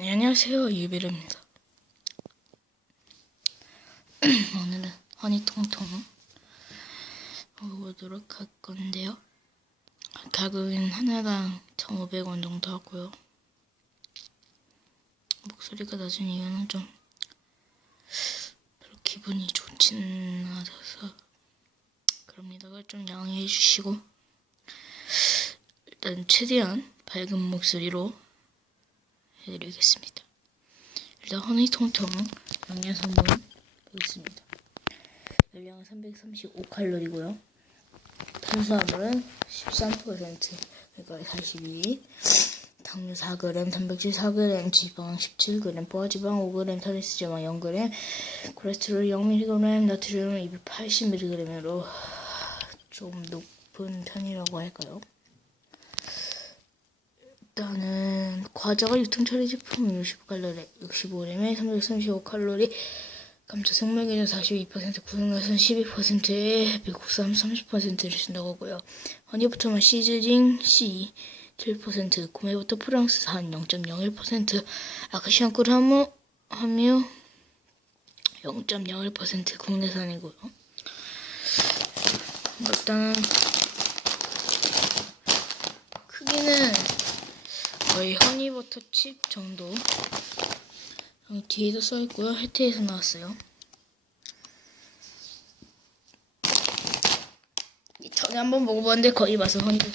네, 안녕하세요. 유비르입니다. 오늘은 허니통통 먹어보도록 할 건데요. 가격은 하나당 1,500원 정도 하고요. 목소리가 낮은 이유는 좀 별로 기분이 좋지는 않아서 그럽니다. 좀 양해해 주시고 일단 최대한 밝은 목소리로 해드리겠습니다. 일단 허니통통 영양 성분 보겠습니다. 열량은 335칼로리고요. 탄수화물은 13% 그러니까 42 당류 4g, 단백질 4g, 지방 17g, 포화지방 5g, 탈레스지방 0g, 콜레스테롤 0mg, 나트륨 280mg으로 좀 높은 편이라고 할까요? 일단은 과자가 유통 처리 제품 65칼로리, 65g에 335칼로리, 감자 생물계는 42%, 구성가선 12%에 미국산 30%를 쓴다고 하고요. 허니버터만 시즈닝 C 7%, 구매부터 프랑스산 0.01%, 아카시안 꿀 함유, 함유 0.01% 국내산이고요. 일단은 크기는 거의 허니버터 칩 정도 여기 뒤에도 써있고요. 혜태에서 나왔어요. 전에 한번 먹어봤는데 거의 맛은 칩.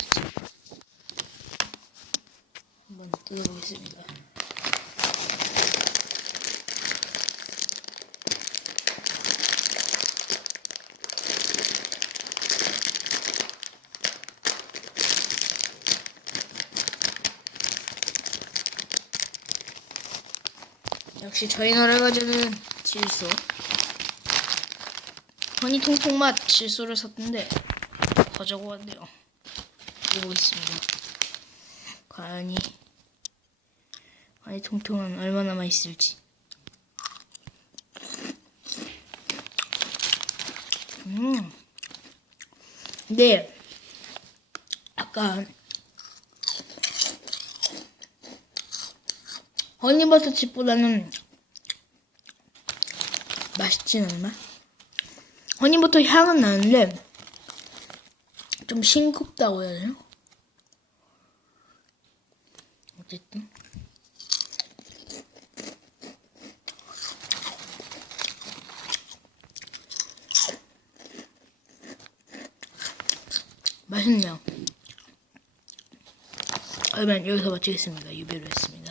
한번 뜯어보겠습니다. 역시 저희 나라 과자는 질소. 허니 통통 맛 질소를 샀는데 가져고 왔네요. 먹어보겠습니다. 과연 이 허니 통통은 얼마나 맛있을지. 음. 근데 약간 허니버터 칩보다는 맛있진 않나? 허니버터 향은 나는데 좀 싱겁다고 해야 되나? 어쨌든 맛있네요. 그러면 여기서 마치겠습니다. 유배로 했습니다.